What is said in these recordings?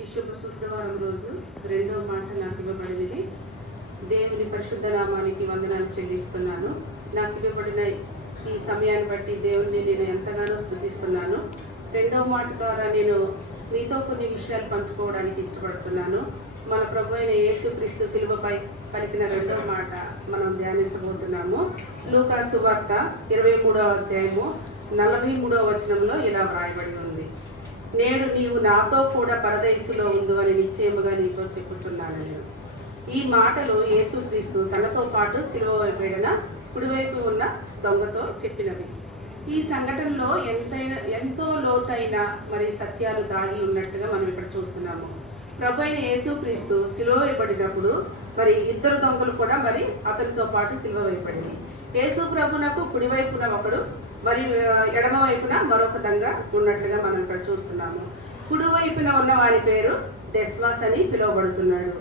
ఈ శుక్రవారం రోజు రెండవ మాట నాకు ఇవ్వబడినది. దేవుని పరిశుద్ధ నామానికి వందనాలు చెల్లిస్తున్నాను. నాకు ఇవ్వబడిన ఈ సమయాన్ని బట్టి దేవుణ్ణి నేను ఎంతగానో స్తుతిస్తున్నాను. రెండవ మాట ద్వారా నేను మీతో కొన్ని విషయాలు పంచుకోవడానికి ఇష్టపడుతున్నాను. మన ప్రభు అయిన యేసుక్రీస్తు శిలువపై పలికిన రెండవ మాట మనం ధ్యానించబోతున్నాము. లూకా సువార్త 23వ అధ్యాయము 43వ వచనంలో ఇలా వ్రాయబడి ఉంది: నేడు నీవు నాతో కూడా పరదేశులో ఉండు అని నిశ్చయముగా నీతో చెప్పుచున్నాను. ఈ మాటలు యేసుక్రీస్తు తనతో పాటు శిలువ వేయబడిన కుడివైపు ఉన్న దొంగతో చెప్పినవి. ఈ సంఘటనలో ఎంతో లోతైన మరి సత్యాలు దాగి ఉన్నట్టుగా మనం ఇక్కడ చూస్తున్నాము. ప్రభు అయిన యేసుక్రీస్తు శిలువ వేయబడినప్పుడు మరి ఇద్దరు దొంగలు కూడా మరి అతనితో పాటు శిలువ వేయబడింది. యేసు ప్రభునకు కుడివైపున ఒకడు, మరి ఎడమ వైపున మరొక దొంగ ఉన్నట్లుగా మనం ఇక్కడ చూస్తున్నాము. కుడివైపున ఉన్న వారి పేరు డెస్మాస్ అని పిలువబడుతున్నాడు,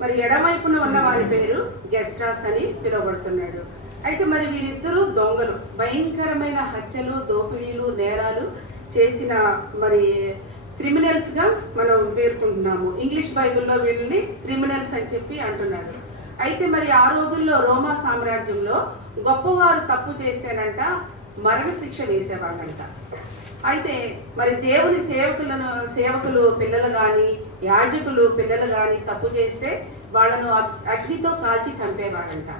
మరి ఎడమవైపున ఉన్న వారి పేరు గెస్టాస్ అని పిలువబడుతున్నాడు. అయితే మరి వీరిద్దరూ దొంగలు, భయంకరమైన హత్యలు, దోపిడీలు, నేరాలు చేసిన మరి క్రిమినల్స్గా మనం పేర్కొంటున్నాము. ఇంగ్లీష్ బైబిల్లో వీళ్ళని క్రిమినల్స్ అని చెప్పి అంటున్నారు. అయితే మరి ఆ రోజుల్లో రోమా సామ్రాజ్యంలో గొప్పవారు తప్పు చేస్తేనంట మరణశిక్ష వేసేవాళ్ళంట. అయితే మరి దేవుని సేవకులు పిల్లలు కానీ, యాజకులు పిల్లలు కానీ తప్పు చేస్తే వాళ్ళను అగ్నితో కాల్చి చంపేవారంట.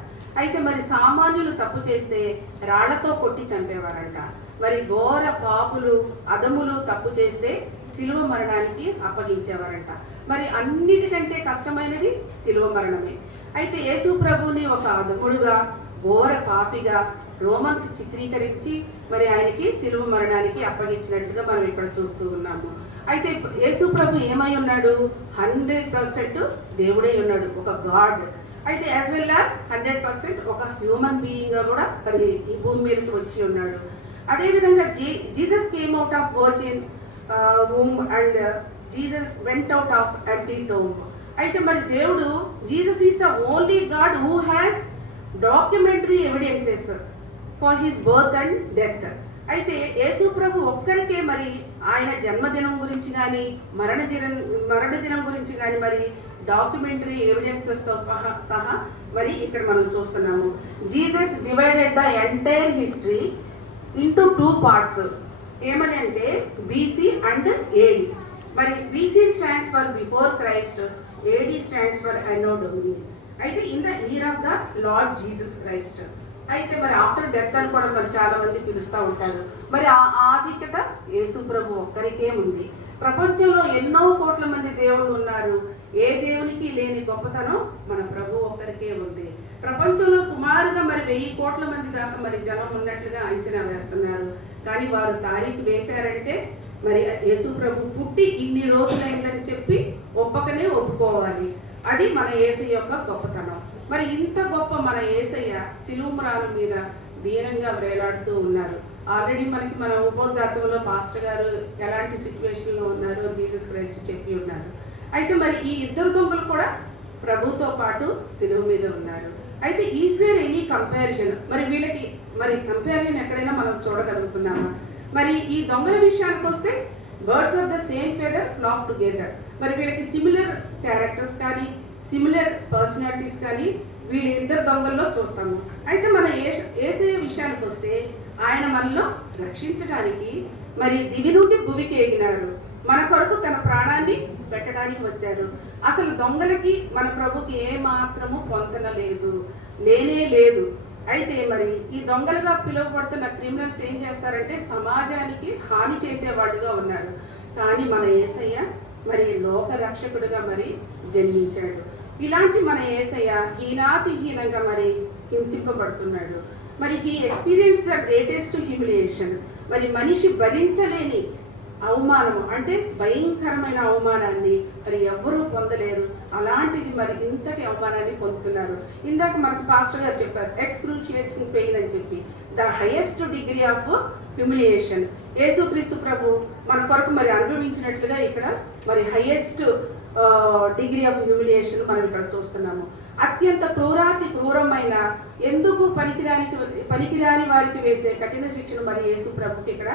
అయితే మరి సామాన్యులు తప్పు చేస్తే రాళ్లతో కొట్టి చంపేవారంట. మరి ఘోర పాపులు, అధములు తప్పు చేస్తే శిలువ మరణానికి అప్పగించేవారంట. మరి అన్నిటికంటే కష్టమైనది శిలువ మరణమే. అయితే యేసు ప్రభుని ఒక అధముడుగా, ఘోర పాపిగా రోమన్స్ చిత్రీకరించి మరి ఆయనకి శిలువ మరణానికి అప్పగించినట్టుగా మనం ఇక్కడ చూస్తూ ఉన్నాము. అయితే యేసు ప్రభు ఏమై ఉన్నాడు? 100% దేవుడై ఉన్నాడు, ఒక గాడ్. అయితే యాజ్ వెల్ యాజ్ 100% ఒక హ్యూమన్ బీయింగ్గా కూడా మరి ఈ భూమి మీదకి వచ్చి ఉన్నాడు. అదేవిధంగా Jesus came out of virgin womb and Jesus went out of empty tomb. అయితే మరి దేవుడు, Jesus is the only God who has documentary evidences for his birth and death. అయితే యేసు ప్రభు ఒక్కరికే మరి ఆయన జన్మదినం గురించి కానీ, మరణ దినం గురించి కానీ మరి డాక్యుమెంటరీ ఎవిడెన్సెస్తో సహా మరి ఇక్కడ మనం చూస్తున్నాము. Jesus divided the entire history into 2 parts. ఏమని అంటే బీసీ అండ్ ఏడి. మరి BC stands for before Christ, AD stands for అన్నో డొమిని. అయితే in the year of the lord Jesus Christ. అయితే మరి ఆఫ్టర్ డెత్ అని కూడా మరి చాలా మంది పిలుస్తూ ఉంటారు. మరి ఆ ఆధిక్యత యేసు ప్రభు ఒక్కరికే ఉంది. ప్రపంచంలో ఎన్నో కోట్ల మంది దేవుళ్ళు ఉన్నారు, ఏ దేవునికి లేని గొప్పతనం మన ప్రభు ఒక్కరికే ఉంది. ప్రపంచంలో సుమారుగా మరి 1000 కోట్ల మంది దాకా మరి జనం ఉన్నట్లుగా అంచనా వేస్తున్నారు. కానీ వారు తారీఖు వేశారంటే మరి యేసు ప్రభు పుట్టి ఇన్ని రోజులైందని చెప్పి ఒప్పుకోవాలి. అది మన యేసయ్య యొక్క గొప్పతనం. మరి ఇంత గొప్ప మన యేసయ్య శిలువ మీద దీనంగా వేలాడుతూ ఉన్నారు. ఆల్రెడీ మన ఉపోద్ఘాతంలో పాస్టర్ గారు ఎలాంటి సిచ్యువేషన్లో ఉన్నారో జీసస్ క్రైస్ట్ చెప్పి ఉన్నారు. అయితే మరి ఈ ఇద్దరు దొంగలు కూడా ప్రభుతో పాటు శిలువ మీద ఉన్నారు. అయితే ఈజ్ దేర్ ఎనీ కంపారిజన్? మరి వీళ్ళకి మరి కంపారిజన్ ఎక్కడైనా మనం చూడగలుగుతున్నామా? మరి ఈ దొంగల విషయానికి వస్తే birds of the same feather flock together. మరి వీళ్ళకి సిమిలర్ క్యారెక్టర్స్ కానీ, సిమిలర్ పర్సనాలిటీస్ కానీ వీళ్ళిద్దరు దొంగల్లో చూస్తాము. అయితే మన యేసయ్య విషయానికి వస్తే ఆయన మనలో రక్షించడానికి మరి దివి నుండి భూమికి ఎగినారు, మన కొరకు తన ప్రాణాన్ని పెట్టడానికి వచ్చారు. అసలు దొంగలకి మన ప్రభుకి ఏ మాత్రము పొంతన లేనే లేదు. అయితే మరి ఈ దొంగలుగా పిలువబడుతున్న క్రిమినల్స్ ఏం చేస్తారంటే సమాజానికి హాని చేసేవాళ్ళుగా ఉన్నారు. కానీ మన యేసయ్య మరి లోక రక్షకుడుగా మరి జన్మించాడు. ఇలాంటి మన యేసయ్య హీనాతిహీనంగా మరి హింసింపబడుతున్నాడు. మరి he experience the greatest humiliation. మరి మనిషి భరించలేని అవమానము, అంటే భయంకరమైన అవమానాన్ని మరి ఎవ్వరూ పొందలేరు. అలాంటిది మరి ఇంతటి అవమానాన్ని పొందుతున్నారు. ఇందాక మనకు పాస్టర్ గారు చెప్పారు ఎక్స్క్రూషియేటింగ్ పెయిన్ అని చెప్పి. The highest degree of humiliation యేసుక్రీస్తు ప్రభు మన కొరకు మరి అనుభవించినట్లుగా ఇక్కడ మరి హైయెస్ట్ డిగ్రీ ఆఫ్ హ్యూమిలియేషన్ మనం ఇక్కడ చూస్తున్నాము. అత్యంత క్రూరమైన, ఎందుకు పనికిరాని వారికి వేసే కఠిన శిక్షను మరి యేసు ప్రభుకి ఇక్కడ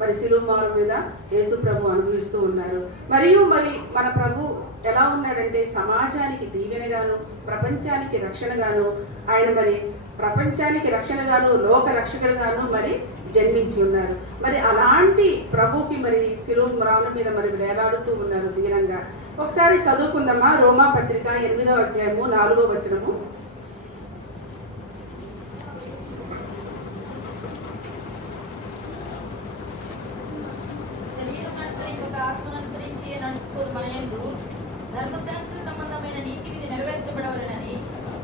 మరి సిలువ మారు మీద యేసు ప్రభు అనుభవిస్తూ ఉన్నారు. మరియు మరి మన ప్రభు ఎలా ఉన్నాడంటే సమాజానికి దీవెనగాను ప్రపంచానికి రక్షణగాను ఆయన మరి ప్రపంచానికి రక్షణగాను లోక రక్షకుడుగాను మరి జన్మించి ఉన్నారు. మరి అలాంటి ప్రభుకి మరి సిలువ మ్రావుల మీద మరి వేలాడుతూ ఉన్నారు దీనంగా. ఒకసారి చదువుకుందామా రోమా పత్రిక 8వ అధ్యాయము 4వ వచనము. ధర్మశాస్త్ర సంబంధమైన నీతి విధి నెరవేర్చబడవలనని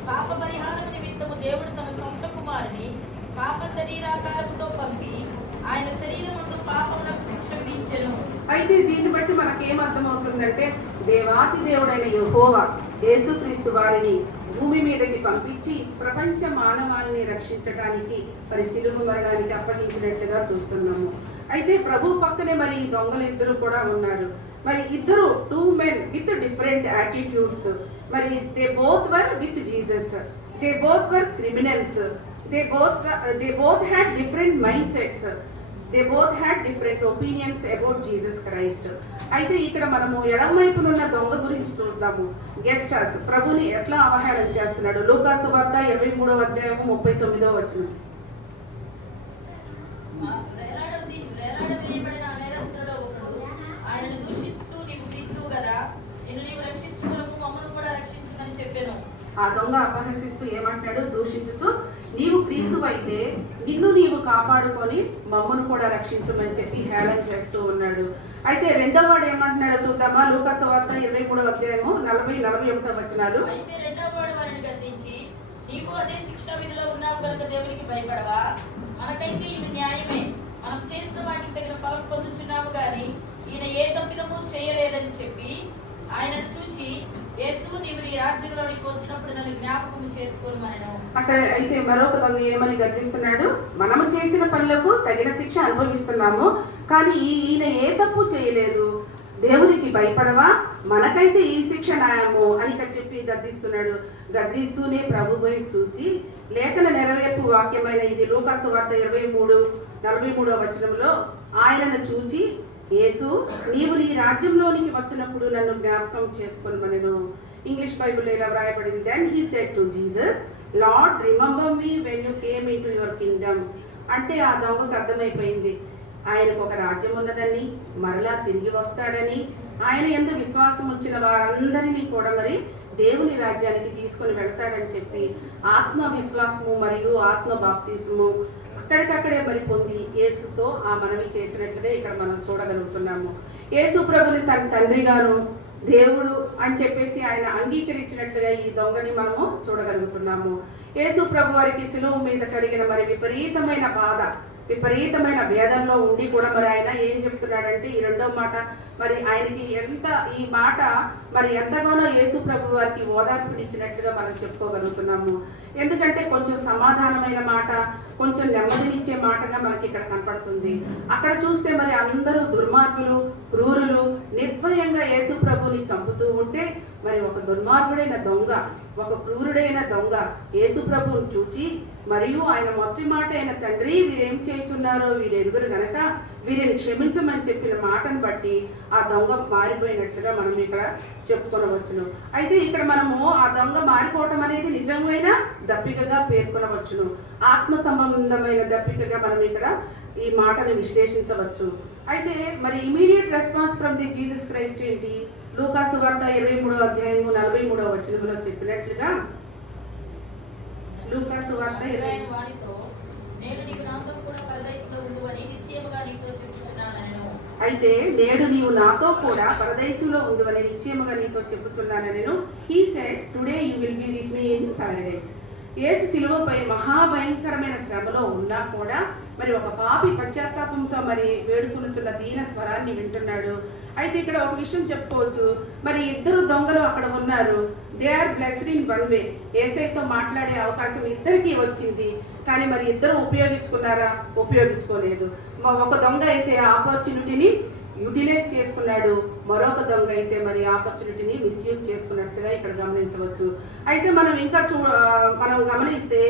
పాప పరిహారం నిమిత్తము దేవుడు తమ సొంత కుమారుని పాప శరీరాకారముతో పంపి ఆయన శరీరమందు పాపములకు శిక్ష విధించెను. అయితే దీన్ని బట్టి మనకేం అర్థమవుతుందంటే దేవాతి దేవుడైన యెహోవా యేసుక్రీస్తు వారిని భూమి మీదకి పంపించి ప్రపంచ మానవాళిని రక్షించడానికి మరి సిలువ మరణానికి అప్పగించినట్లుగా చూస్తున్నాము. అయితే ప్రభు పక్కనే మరి ఈ దొంగలు ఇద్దరు కూడా ఉన్నారు. మరి ఇద్దరు 2 men విత్ డిఫరెంట్ యాటిట్యూడ్స్. మరి they both were with Jesus, they both were criminals, they both had different mind sets, they both had different opinions about Jesus Christ. అయితే ఇక్కడ మనము ఎడమవైపునున్న దొంగ గురించి చూద్దాము. గెస్టాస్ ప్రభుని ఎట్లా అవహేళన చేస్తున్నాడు. లూకా సువార్త 23వ అధ్యాయము 39వ వచనం. ఆ దొంగ అపహసిస్తూ ఏమంటాడు, దూషించుచు నీవు క్రీస్తు అయితే నిన్ను నీవు కాపాడుకొని మమ్మను కూడా రక్షించమని చెప్పి హేళన చేస్తూ ఉన్నాడు. అయితే రెండో వాడు ఏమంటున్నాడో చూద్దామా. లూకా సువార్త 23వ అధ్యాయము 40-41 వచనాలు. అయితే రెండో వాడు వారిని గద్దించి, నీవు అదే శిక్షా విధిలో ఉన్నావు కనుక దేవునికి భయపడవా? మనకైతే ఇది న్యాయమే, మనం చేసిన వాటికి తగిన ఫలం పొందుచున్నాము గాని ఈయన ఏ తప్పిదము చేయలేదని చెప్పి ఆయనను చూచి, యేసు నీవు నీ రాజ్యంలోనికి వచ్చినప్పుడు నన్ను జ్ఞాపకం చేసుకోమనెను. అక్కడ అయితే మరొక దొంగ ఏమని గద్దిస్తున్నాడు, మనము చేసిన పనులకు తగిన శిక్ష అనుభవిస్తున్నాము కానీ ఈయన ఏ తప్పు చేయలేదు, దేవునికి భయపడవా? మనకైతే ఈ శిక్ష న్యాయము అని చెప్పి గద్దిస్తున్నాడు. గద్దిస్తూనే ప్రభు వైపు చూసి లేఖన నెరవేర్పు వాక్యమైన ఇది లూకా సువార్త 23:43వ వచనంలో ఆయనను చూచి, యేసు నీవు నీ రాజ్యంలోనికి వచ్చినప్పుడు నన్ను జ్ఞాపకం చేసుకొనుమనెను. ఇంగ్లీష్ బైబిల్లో ఇలా వ్రాయబడింది, then he said to Jesus, Lord remember me when you came into your kingdom. అంటే ఆ దొంగకు అర్థమైపోయింది ఆయనకు ఒక రాజ్యం ఉన్నదని, మరలా తిరిగి వస్తాడని, ఆయన యందు విశ్వాసం ఉంచిన వారందరినీ కూడా మరి దేవుని రాజ్యానికి తీసుకొని వెళ్తాడని చెప్పి ఆత్మవిశ్వాసము మరియు ఆత్మ బాప్తిస్మము అక్కడికక్కడే మరి పొంది యేసుతో ఆ మనవి చేసినట్లుగా ఇక్కడ మనం చూడగలుగుతున్నాము. యేసు ప్రభుని తన తండ్రిగాను దేవుడు అని చెప్పేసి ఆయన అంగీకరించినట్లుగా ఈ దొంగని మనము చూడగలుగుతున్నాము. యేసు ప్రభు వారికి సిలువ మీద కలిగిన మరి విపరీతమైన బాధ, విపరీతమైన వేదనలో ఉండి కూడా మరి ఆయన ఏం చెప్తున్నాడంటే ఈ రెండో మాట మరి ఆయనకి ఈ మాట మరి ఎంతగానో యేసు ప్రభు వారికి ఓదార్పునిచ్చినట్లుగా మనం చెప్పుకోగలుగుతున్నాము. ఎందుకంటే కొంచెం సమాధానమైన మాట, కొంచెం నెమ్మదినిచ్చే మాటగా మనకి ఇక్కడ కనపడుతుంది. అక్కడ చూస్తే మరి అందరూ దుర్మార్గులు, క్రూరులు నిర్భయంగా యేసు ప్రభుని చంపుతూ ఉంటే మరి ఒక దుర్మార్గుడైన దొంగ, ఒక క్రూరుడైన దొంగ యేసు ప్రభువుని చూచి మరియు ఆయన మొదటి మాట అయిన తండ్రి వీరేం చేయుచున్నారో వీరు ఎరుగురు గనక వీరిని క్షమించమని చెప్పిన మాటను బట్టి ఆ దొంగ మారిపోయినట్లుగా మనం ఇక్కడ చెప్పుకొనవచ్చును. అయితే ఇక్కడ మనము ఆ దొంగ మారిపోవటం అనేది నిజమైన దప్పికగా పేర్కొనవచ్చును. ఆత్మ సంబంధమైన దప్పికగా మనం ఇక్కడ ఈ మాటను విశ్లేషించవచ్చు. అయితే మరి immediate response from the Jesus Christ ఏంటి? లూకా సువార్త 23వ అధ్యాయము 43వ వచనంలో చెప్పినట్లుగా లూకా సువార్త అయితే నేడు నీవు నాతో కూడా పరదైసులో ఉండువని నిశ్చయముగా నీతో చెప్పుచున్నాను. He said today you will be with me in paradise. యేసు సిలువపై మహాభయంకరమైన శ్రమలో ఉన్నా కూడా మరి ఒక పాపి పశ్చాత్తాపంతో మరి వేడుకునుచున్న దీన స్వరాన్ని వింటున్నాడు. అయితే ఇక్కడ ఒక విషయం చెప్పుకోవచ్చు, మరి ఇద్దరు దొంగలు అక్కడ ఉన్నారు. They are blessed in one way. యేసయ్యతో మాట్లాడే అవకాశం ఇద్దరికీ వచ్చింది కానీ మరి ఇద్దరు ఉపయోగించుకున్నారా? ఉపయోగించుకోలేదు. ఒక దొంగ అయితే ఆపర్చునిటీని యూటిలైజ్ చేసుకున్నాడు, మరొక దొంగ అయితే మరి ఆపర్చునిటీని మిస్యూజ్ చేసుకున్నట్టుగా ఇక్కడ గమనించవచ్చు. అయితే మనం ఇంకా మనం గమనిస్తే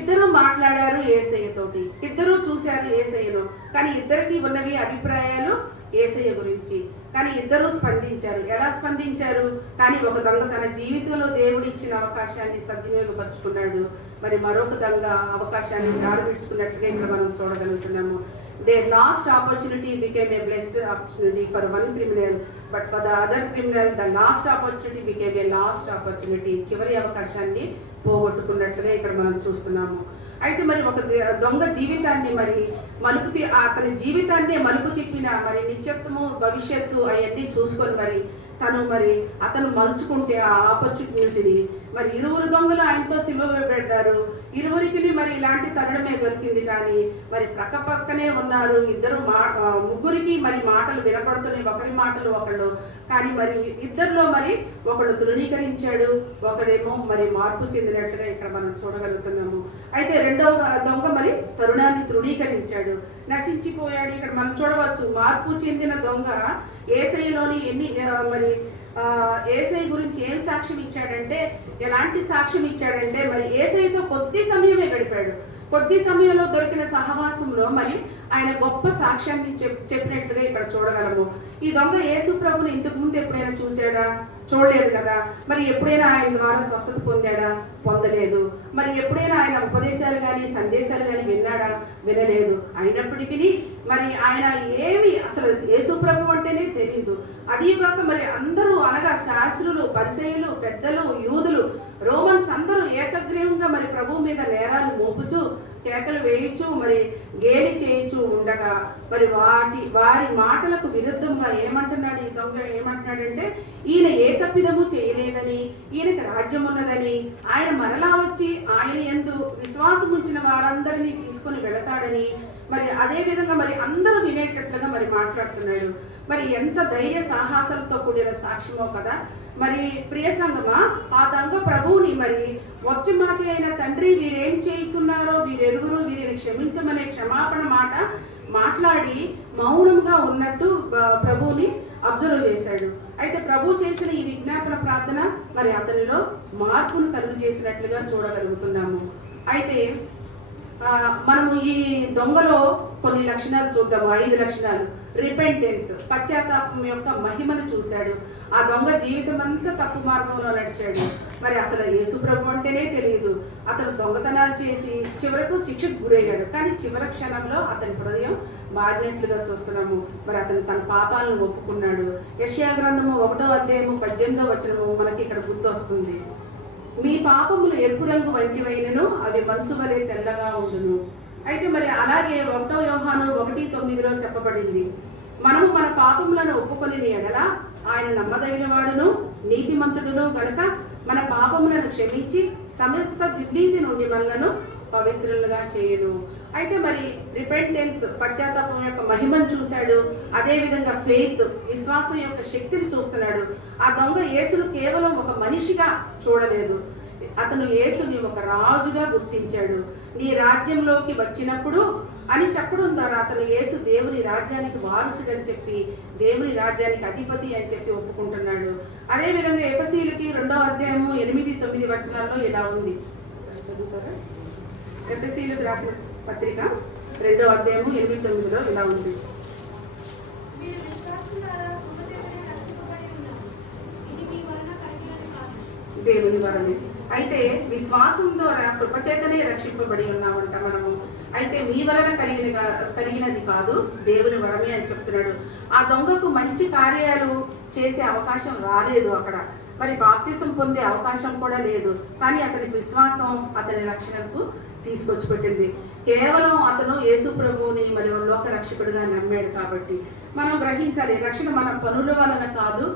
ఇద్దరు మాట్లాడారు యేసయ్యతోటి, ఇద్దరు చూశారు యేసయ్యను, కానీ ఇద్దరికి ఉన్నవి అభిప్రాయాలు యేసయ్య గురించి. కానీ ఇద్దరూ స్పందించారు. ఎలా స్పందించారు? కానీ ఒక దొంగ తన జీవితంలో దేవుడు ఇచ్చిన అవకాశాన్ని సద్వినియోగపరుచుకున్నాడు, మరి మరొక దొంగ అవకాశాన్ని జారువిడ్చుకున్నట్లుగా ఇక్కడ మనం చూడగలుగుతున్నాము. Their last opportunity became a blessed opportunity for one criminal, but for the other criminal, the last opportunity became a lost opportunity. చివరి అవకాశాన్ని పోగొట్టుకున్నట్లుగా ఇక్కడ మనం చూస్తున్నాము. అయితే మరి ఒక దొంగ జీవితాన్ని మరి అతని జీవితాన్ని మలుపు తిప్పిన మరి నిత్యత్వము భవిష్యత్తు అవన్నీ చూసుకొని అతను మలుచుకుంటే ఆ ఆపర్చునిటీని మరి ఇరువురు దొంగలు ఆయనతో సిలువబెట్టారు. ఇరువురికి మరి ఇలాంటి తరుణమే దొరికింది. కానీ మరి పక్కనే ఉన్నారు ఇద్దరు, ముగ్గురికి మరి మాటలు వినపడుతున్నాయి, ఒకరి మాటలు ఒకళ్ళు. కానీ మరి ఇద్దరిలో మరి ఒకడు తృణీకరించాడు, ఒకడేమో మరి మార్పు చెందినట్లుగా ఇక్కడ మనం చూడగలుగుతున్నాము. అయితే రెండవ దొంగ మరి తరుణాన్ని తృణీకరించాడు, నశించిపోయాడు. ఇక్కడ మనం చూడవచ్చు మార్పు చెందిన దొంగ యేసయ్యలోని యేసయ్య గురించి ఏం సాక్ష్యం ఇచ్చాడంటే, ఎలాంటి సాక్ష్యం ఇచ్చాడంటే మరి యేసయ్యతో కొద్ది సమయమే గడిపాడు. కొద్ది సమయంలో దొరికిన సహవాసంలో మరి ఆయన గొప్ప సాక్ష్యాన్ని చెప్పినట్లుగా ఇక్కడ చూడగలము. ఈ దొంగ యేసు ప్రభుని ఇంతకు ముందు ఎప్పుడైనా చూశాడా? చూడలేదు కదా. మరి ఎప్పుడైనా ఆయన ద్వారా స్వస్థత పొందాడా? పొందలేదు. మరి ఎప్పుడైనా ఆయన ఉపదేశాలు కానీ సందేశాలు కానీ విన్నాడా? వినలేదు. అయినప్పటికీ మరి ఆయన ఏమి అసలు యేసు ప్రభు అంటేనే తెలియదు. అదీగాక మరి అందరూ అనగా శాస్త్రులు, పరిసయ్యులు, పెద్దలు, యూదులు, రోమన్స్ అందరూ ఏకగ్రీవంగా మరి ప్రభు మీద నేరాలు మోపుచూ కేకలు వేయించు మరి గేలి చేయించు ఉండగా మరి వారి మాటలకు విరుద్ధంగా ఏమంటున్నాడు ఈ దొంగ? ఏమంటున్నాడంటే ఈయన ఏ తప్పిదము చేయలేదని, ఈయనకి రాజ్యం ఉన్నదని, ఆయన మరలా వచ్చి ఆయన యందు విశ్వాసం ఉంచిన వారందరినీ తీసుకొని వెళతాడని, మరి అదే విధంగా మరి అందరూ వినేటట్లుగా మరి మాట్లాడుతున్నాడు. మరి ఎంత ధైర్య సాహసాలతో కూడిన సాక్ష్యమో కదా. మరి ప్రియ సంగమా, ఆ దొంగ ప్రభువుని మరి మొదటి మాట అయిన తండ్రి వీరేం చేయుచున్నారో వీరెరుగురు, వీరిని క్షమించమనే క్షమాపణ మాట మాట్లాడి మౌనంగా ఉన్నట్టు ప్రభువుని అబ్జర్వ్ చేశాడు. అయితే ప్రభు చేసిన ఈ విజ్ఞాపన ప్రార్థన మరి అతనిలో మార్పును కలుగు చేసినట్లుగా చూడగలుగుతున్నాము. అయితే మనము ఈ దొంగలో కొన్ని లక్షణాలు చూద్దాము. 5 లక్షణాలు. రిపెంటెన్స్, పశ్చాత్తాపం యొక్క మహిమను చూశాడు. ఆ దొంగ జీవితం అంతా తప్పు మార్గంలో నడిచాడు. మరి అసలు యేసు ప్రభు అంటేనే తెలియదు. అతను దొంగతనాలు చేసి చివరకు శిక్షకు గురయ్యాడు. కానీ చివరి క్షణంలో అతని హృదయం మారినట్లుగా చూస్తున్నాము. మరి అతను తన పాపాలను ఒప్పుకున్నాడు. యెషయా గ్రంథము 1వ అధ్యాయము 18వ వచనము మనకి ఇక్కడ గుర్తొస్తుంది. మీ పాపములు ఎరుపు రంగు వంటివైనను అవి మంచు వలె తెల్లగా ఉండును. అయితే మరి అలాగే 1వ యోహాను 1:9లో చెప్పబడింది, మనము మన పాపములను ఒప్పుకొని ఎడల ఆయన నమ్మదగిన వాడును నీతిమంతుడును గనుక మన పాపములను క్షమించి సమస్త దుర్నీతి నుండి మనలను పవిత్రులుగా చేయను. అయితే మరి రిపెంటెన్స్, పశ్చాత్తాపం యొక్క మహిమను చూశాడు. అదేవిధంగా ఫెయిత్, విశ్వాసం యొక్క శక్తిని చూస్తున్నాడు. ఆ దొంగ యేసును కేవలం ఒక మనిషిగా చూడలేదు, అతను యేసుని ఒక రాజుగా గుర్తించాడు. నీ రాజ్యంలోకి వచ్చినప్పుడు అని చెప్పడం ద్వారా అతను యేసు దేవుని రాజ్యానికి వారసుడని చెప్పి, దేవుని రాజ్యానికి అధిపతి అని చెప్పి ఒప్పుకుంటున్నాడు. అదేవిధంగా ఎఫెసీయులకి 2వ అధ్యాయము 8-9 వచనాల్లో ఇలా ఉంది, చదువుతారా? ఎఫెసీయులకు రాసిన పత్రిక 2వ అధ్యాయము 8-9లో ఇలా ఉంది. దేవుని వరమే. అయితే విశ్వాసం ద్వారా కృపచేతనే రక్షింపబడి ఉన్నామంట మనము. అయితే మీ వలన కలిగినది కాదు, దేవుని వరమే అని చెప్తున్నాడు. ఆ దొంగకు మంచి కార్యాలు చేసే అవకాశం రాలేదు అక్కడ. మరి బాప్తిసం పొందే అవకాశం కూడా లేదు. కానీ అతని విశ్వాసం అతని రక్షణకు తీసుకొచ్చి పెట్టింది. కేవలం అతను యేసు ప్రభువుని మరి లోక రక్షకుడిగా నమ్మాడు. కాబట్టి మనం గ్రహించాలి, రక్షణ మన పనుల వలన కాదు,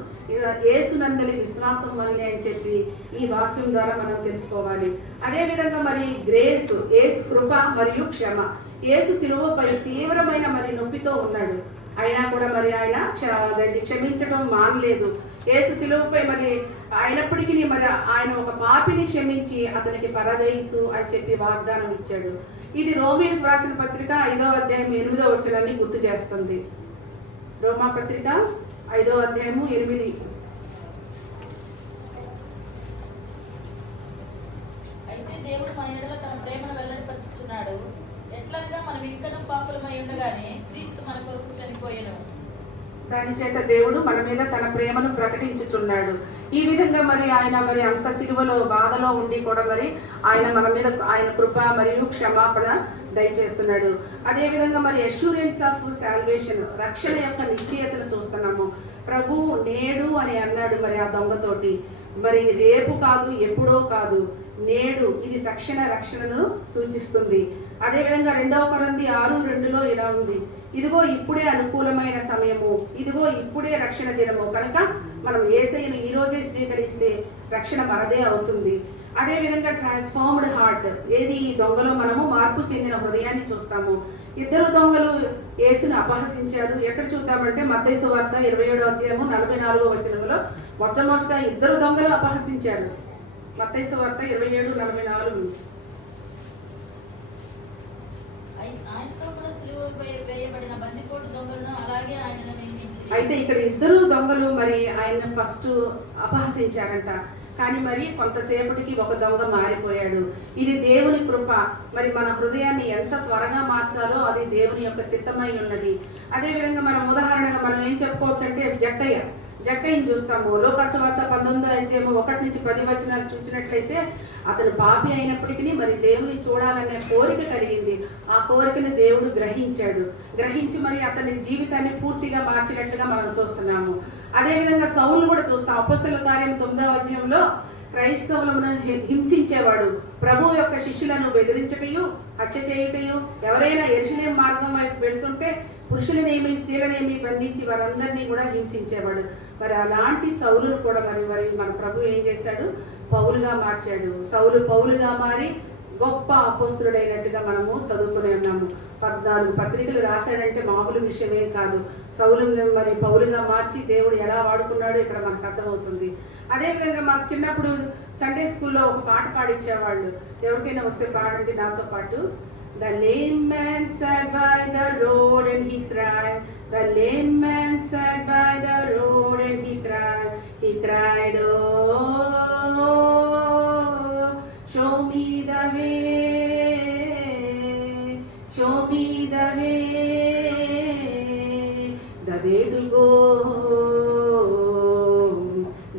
యేసునందలి విశ్వాసం వల్లే అని చెప్పి ఈ వాక్యం ద్వారా మనం తెలుసుకోవాలి. అదేవిధంగా మరి గ్రేస్, యేసు కృప మరియు క్షమ. యేసు శిలువపై తీవ్రమైన మరి నొప్పితో ఉన్నాడు, అయినా కూడా మరి ఆయన క్షమించడం మానలేదు. యేసు శిలువపై మరి అయినప్పటికీ మరి ఆయన ఒక పాపిని క్షమించి అతనికి పరదైసు అని చెప్పి వాగ్దానం ఇచ్చాడు. ఇది రోమీయులకు రాసిన పత్రిక 5వ అధ్యాయం 8వ వచనాన్ని గుర్తు చేస్తుంది. రోమాపత్రిక 5వ అధ్యాయము 8. అయితే దేవుడు మన ఎడల తన ప్రేమను వెల్లడిపరుచుచున్నాడు. ఎట్లనగా మనం ఇంకనూ పాపులమై ఉండగానే క్రీస్తు మన కొరకు చనిపోయెను. దాని చేత దేవుడు మన మీద తన ప్రేమను ప్రకటించుచున్నాడు. ఈ విధంగా మరి ఆయన మరి అంత సిలువలో బాధలో ఉండి కూడా మరి ఆయన మన మీద ఆయన కృప మరియు క్షమాపణ దయచేస్తున్నాడు. అదేవిధంగా మరి అష్యూరెన్స్ ఆఫ్ సాల్వేషన్, రక్షణ యొక్క నిశ్చయతను చూస్తున్నాము. ప్రభు నేడు అని అన్నాడు మరి ఆ దొంగతోటి. మరి రేపు కాదు, ఎప్పుడో కాదు, నేడు. ఇది తక్షణ రక్షణను సూచిస్తుంది. అదేవిధంగా 2 కొరింథీ 6:2 ఇలా ఉంది, ఇదిగో ఇప్పుడే అనుకూలమైన సమయము, ఇదిగో ఇప్పుడే రక్షణ దినము. కనుక మనం యేసయ్యను ఈ రోజే స్వీకరిస్తే రక్షణ మనదే అవుతుంది. అదేవిధంగా ట్రాన్స్ఫార్మ్డ్ హార్ట్, ఏది ఈ దొంగలో మనము మార్పు చెందిన హృదయాన్ని చూస్తాము. 2 దొంగలు యేసును అపహసించారు. ఎక్కడ చూద్దామంటే మత్తయి సువార్త 27వ అధ్యాయము 44వ వచనంలో మొట్టమొదటిగా 2 దొంగలు అపహసించారు. మత్తయి సువార్త 27:44. ఆయనతో కూడా సిలువపై వేయబడిన బందిపోటు దొంగలను అలాగే ఆయనను నిందించి. అయితే ఇక్కడ 2 దొంగలు మరి ఆయన ఫస్ట్ అపహసించారంట. కానీ మరి కొంతసేపటికి ఒక దొంగ మారిపోయాడు. ఇది దేవుని కృప. మరి మన హృదయాన్ని ఎంత త్వరగా మార్చాలో అది దేవుని యొక్క చిత్తమై ఉన్నది. అదేవిధంగా మనం ఉదాహరణగా మనం ఏం చెప్పుకోవచ్చు అంటే జక్కయ్యని చూస్తాము. లోకాసువార్త 19వ అధ్యాయము 1-10 వచనాలు చూసినట్లయితే అతను పాపి అయినప్పటికీ మరి దేవుని చూడాలనే కోరిక కలిగింది. ఆ కోరికను దేవుడు గ్రహించి మరి అతని జీవితాన్ని పూర్తిగా మార్చినట్లుగా మనం చూస్తున్నాము. అదేవిధంగా సౌలును కూడా చూస్తాం. అపోస్తలుల కార్యం 9వ అధ్యాయంలో క్రైస్తవులను హింసించేవాడు, ప్రభు యొక్క శిష్యులను బెదిరించటయు, హత్య చేయుటయు, ఎవరైనా యెరూషలేము మార్గం వైపు వెళ్తుంటే పురుషులనేమి స్త్రీలనేమి బంధించి వారందరినీ కూడా హింసించేవాడు. మరి అలాంటి సౌలును కూడా మరి మన ప్రభు ఏం చేశాడు? పౌలుగా మార్చాడు. సౌలు పౌలుగా మారి గొప్ప అపోస్తులుడైనట్టుగా మనము చదువుకునే ఉన్నాము. 14 పత్రికలు రాశాడంటే మామూలు విషయమే కాదు. సౌలును మరి పౌలుగా మార్చి దేవుడు ఎలా వాడుకున్నాడో ఇక్కడ మనకు అర్థమవుతుంది. అదేవిధంగా మాకు చిన్నప్పుడు సండే స్కూల్లో ఒక పాట పాడించేవాళ్ళు. ఎవరికైనా వస్తే పాడండి నాతో పాటు. The lame man sat by the road and he cried. The lame man sat by the road and he cried. He cried, oh, show me the way, show me the way to go,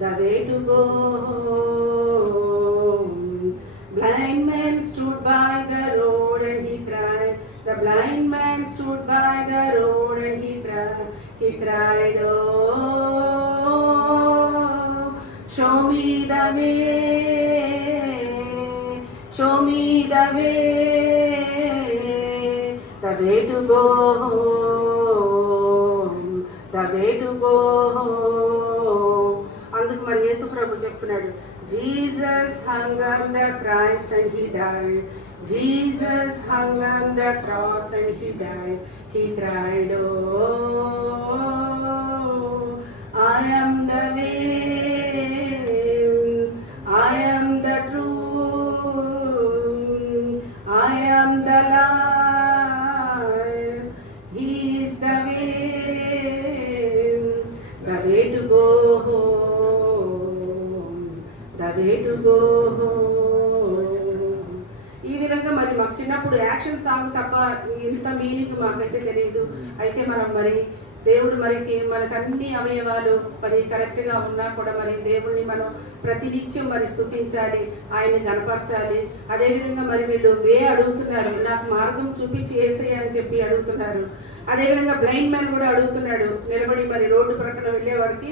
the way to go. Blind man stood by the road and he cried. The blind man stood by the road and he cried, oh, show me the way, show me the way to go, the way to go. అందుకు మరి యేసు ప్రభు చెప్తున్నాడు, Jesus hung on the cross and he died. Jesus hung on the cross and he died. He cried, oh, I am the way, I am the truth, I am the life. He is the way to go, the way to go. ఈ విధంగా మరి మాకు చిన్నప్పుడు action song తప్ప ఇంత meaning మాకైతే తెలియదు. అయితే మనం మరి దేవుడు మనకు అన్ని అవయవాలు మరి కరెక్ట్గా ఉన్నా కూడా మరి దేవుడిని మనం ప్రతినిత్యం మరి స్తుతించాలి, ఆయన్ని కనపరచాలి. అదేవిధంగా మరి వీళ్ళు అడుగుతున్నారు, నాకు మార్గం చూపించి యేసయ్య అని చెప్పి అడుగుతున్నారు. అదేవిధంగా బ్లైండ్ మ్యాన్ కూడా అడుగుతున్నాడు, నిలబడి మరి రోడ్డు ప్రక్కన వెళ్ళేవాడికి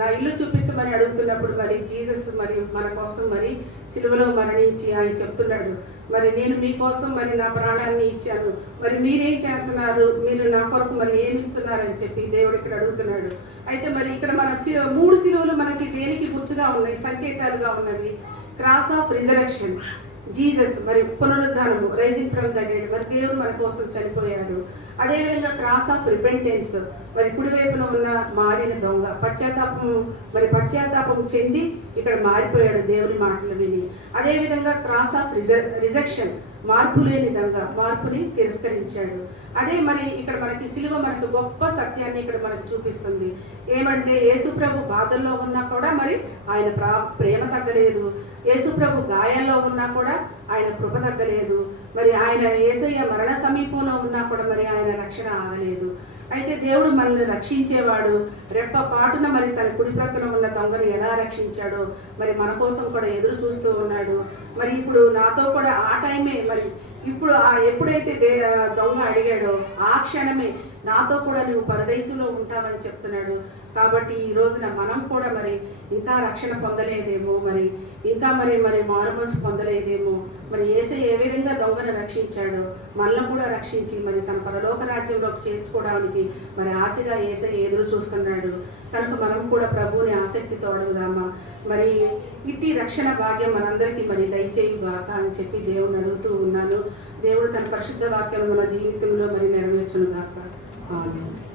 నా ఇల్లు చూపించమని అడుగుతున్నప్పుడు మరి జీసస్ మరి మన కోసం మరి సిలువలో మరణించి ఆయన చెప్తున్నాడు, మరి నేను మీకోసం మరి నా ప్రాణాన్ని ఇచ్చాను, మరి మీరేం చేస్తున్నారు, మీరు నా కొరకు మరి ఏమి ఇస్తున్నారని చెప్పి దేవుడు ఇక్కడ అడుగుతున్నాడు. అయితే మరి ఇక్కడ మన 3 సిలువలు మనకి దేనికి గుర్తుగా ఉన్నాయి, సంకేతాలుగా ఉన్నవి. క్రాస్ ఆఫ్ రిజరెక్షన్, జీసస్ మరి పునరుద్ధానము, రైజింగ్ ఫ్రమ్ ద డెడ్, మరి దేవుడు మన కోసం చనిపోయాడు. అదేవిధంగా క్రాస్ ఆఫ్ రిపెంటెన్స్, మరి కుడివైపున ఉన్న మారిన దొంగ పశ్చాత్తాపం చెంది ఇక్కడ మారిపోయాడు దేవుని మాటలు విని. అదేవిధంగా క్రాస్ ఆఫ్ రిజెక్షన్, మార్పు లేని దొంగ, మార్పుని తిరస్కరించాడు. అదే మరి ఇక్కడ మనకి సిలువ మనకు గొప్ప సత్యాన్ని ఇక్కడ మనకు చూపిస్తుంది. ఏమంటే యేసుప్రభు బాధల్లో ఉన్నా కూడా మరి ఆయన ప్రేమ తగ్గలేదు. యేసుప్రభు గాయాల్లో ఉన్నా కూడా ఆయన కృప తగ్గలేదు. మరి ఆయన యేసయ్య మరణ సమీపంలో ఉన్నా కూడా మరి ఆయన రక్షణ ఆగలేదు. అయితే దేవుడు మనల్ని రక్షించేవాడు. రెప్ప పాటున మరి తన కుడి ప్రక్కన ఉన్న దొంగను ఎలా రక్షించాడో మరి మన కోసం కూడా ఎదురు చూస్తూ ఉన్నాడు. మరి ఇప్పుడు నాతో కూడా ఆ టైమే మరి ఇప్పుడు ఎప్పుడైతే దొంగ అడిగాడో ఆ క్షణమే నాతో కూడా నువ్వు పరదేశంలో ఉంటావని చెప్తున్నాడు. కాబట్టి ఈ రోజున మనం కూడా మరి ఇంకా రక్షణ పొందలేదేమో, మరి ఇంకా మరి మారుమనసు పొందలేదేమో. మరి యేసయ్య ఏ విధంగా దొంగను రక్షించాడో మనల్ని కూడా రక్షించి మరి తన పరలోక రాజ్యంలోకి చేర్చుకోవడానికి మరి ఆశగా యేసయ్య ఎదురు చూస్తున్నాడు. కనుక మనం కూడా ప్రభువుని ఆసక్తితో అడుగుదామా. మరి ఇట్టి రక్షణ భాగ్యం మనందరికీ మరి దయచేయుగాక అని చెప్పి దేవుని అడుగుతూ ఉన్నాను. దేవుడు తన పరిశుద్ధ వాక్యం మన జీవితంలో మరి నెరవేర్చునుగాక. ఆమేన్.